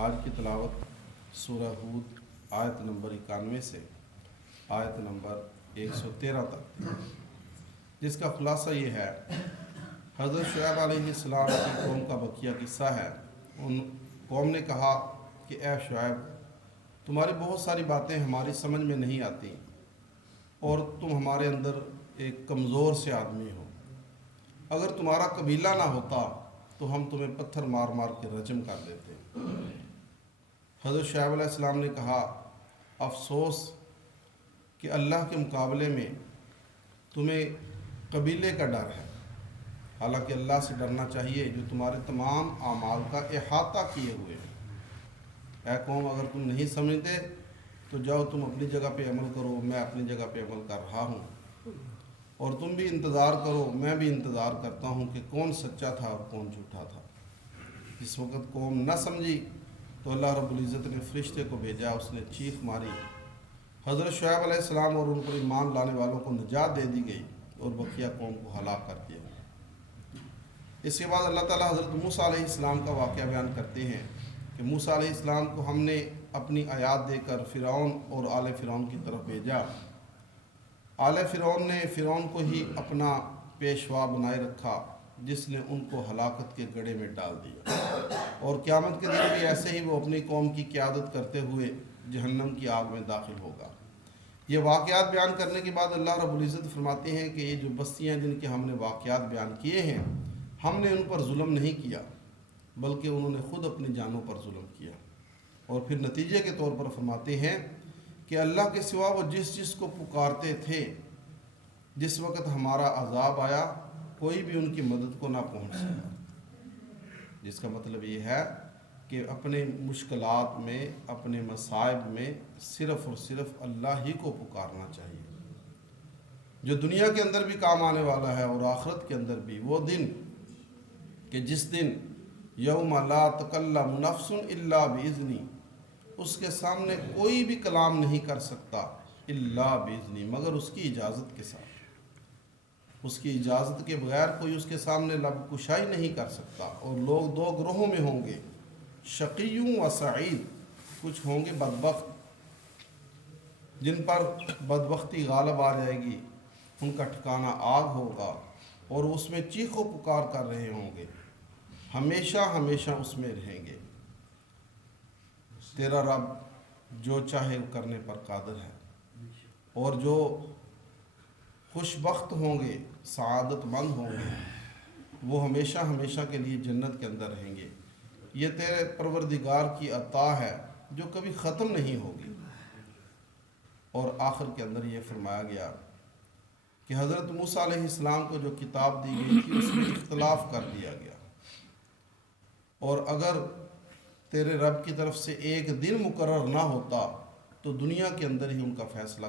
آج کی تلاوت سورہ ہود آیت نمبر 91 سے آیت نمبر 113 تک، جس کا خلاصہ یہ ہے، حضرت شعیب علیہ السلام کی قوم کا بقیہ قصہ ہے۔ ان قوم نے کہا کہ اے شعیب، تمہاری بہت ساری باتیں ہماری سمجھ میں نہیں آتی اور تم ہمارے اندر ایک کمزور سے آدمی ہو۔ اگر تمہارا قبیلہ نہ ہوتا تو ہم تمہیں پتھر مار مار کے رجم کر دیتے۔ حضرت شعیب علیہ السلام نے کہا، افسوس کہ اللہ کے مقابلے میں تمہیں قبیلے کا ڈر ہے، حالانکہ اللہ سے ڈرنا چاہیے جو تمہارے تمام اعمال کا احاطہ کیے ہوئے ہیں۔ اے قوم، اگر تم نہیں سمجھتے تو جاؤ تم اپنی جگہ پہ عمل کرو، میں اپنی جگہ پہ عمل کر رہا ہوں، اور تم بھی انتظار کرو، میں بھی انتظار کرتا ہوں کہ کون سچا تھا اور کون جھوٹا تھا۔ جس وقت قوم نہ سمجھی تو اللہ رب العزت نے فرشتے کو بھیجا، اس نے چیخ ماری، حضرت شعیب علیہ السلام اور ان پر ایمان لانے والوں کو نجات دے دی گئی اور بقیہ قوم کو ہلاک کر دیا گیا۔ اس کے بعد اللہ تعالیٰ حضرت موسیٰ علیہ السلام کا واقعہ بیان کرتے ہیں کہ موسیٰ علیہ السلام کو ہم نے اپنی آیات دے کر فرعون اور آل فرعون کی طرف بھیجا۔ آل فرعون نے فرعون کو ہی اپنا پیشوا بنائے رکھا، جس نے ان کو ہلاکت کے گڑھے میں ڈال دیا، اور قیامت کے دن بھی ایسے ہی وہ اپنی قوم کی قیادت کرتے ہوئے جہنم کی آگ میں داخل ہوگا۔ یہ واقعات بیان کرنے کے بعد اللہ رب العزت فرماتے ہیں کہ یہ جو بستیاں جن کے ہم نے واقعات بیان کیے ہیں، ہم نے ان پر ظلم نہیں کیا بلکہ انہوں نے خود اپنی جانوں پر ظلم کیا۔ اور پھر نتیجے کے طور پر فرماتے ہیں کہ اللہ کے سوا وہ جس کو پکارتے تھے، جس وقت ہمارا عذاب آیا کوئی بھی ان کی مدد کو نہ پہنچ سکا۔ جس کا مطلب یہ ہے کہ اپنے مشکلات میں، اپنے مصائب میں صرف اور صرف اللہ ہی کو پکارنا چاہیے، جو دنیا کے اندر بھی کام آنے والا ہے اور آخرت کے اندر بھی۔ وہ دن کہ جس دن یوم لا تکلم نفس الا باذنی، اس کے سامنے کوئی بھی کلام نہیں کر سکتا الا باذنی، مگر اس کی اجازت کے ساتھ۔ اس کی اجازت کے بغیر کوئی اس کے سامنے لب کشائی نہیں کر سکتا۔ اور لوگ دو گروہوں میں ہوں گے، شقی و سعید۔ کچھ ہوں گے بدبخت، جن پر بدبختی غالب آ جائے گی، ان کا ٹھکانہ آگ ہوگا اور اس میں چیخ و پکار کر رہے ہوں گے، ہمیشہ ہمیشہ اس میں رہیں گے۔ تیرا رب جو چاہے کرنے پر قادر ہے، اور جو خوش بخت ہوں گے، سعادت مند ہوں گے، وہ ہمیشہ ہمیشہ کے لیے جنت کے اندر رہیں گے۔ یہ تیرے پروردگار کی عطا ہے جو کبھی ختم نہیں ہوگی۔ اور آخر کے اندر یہ فرمایا گیا کہ حضرت موسیٰ علیہ السلام کو جو کتاب دی گئی تھی اس میں اختلاف کر دیا گیا، اور اگر تیرے رب کی طرف سے ایک دن مقرر نہ ہوتا تو دنیا کے اندر ہی ان کا فیصلہ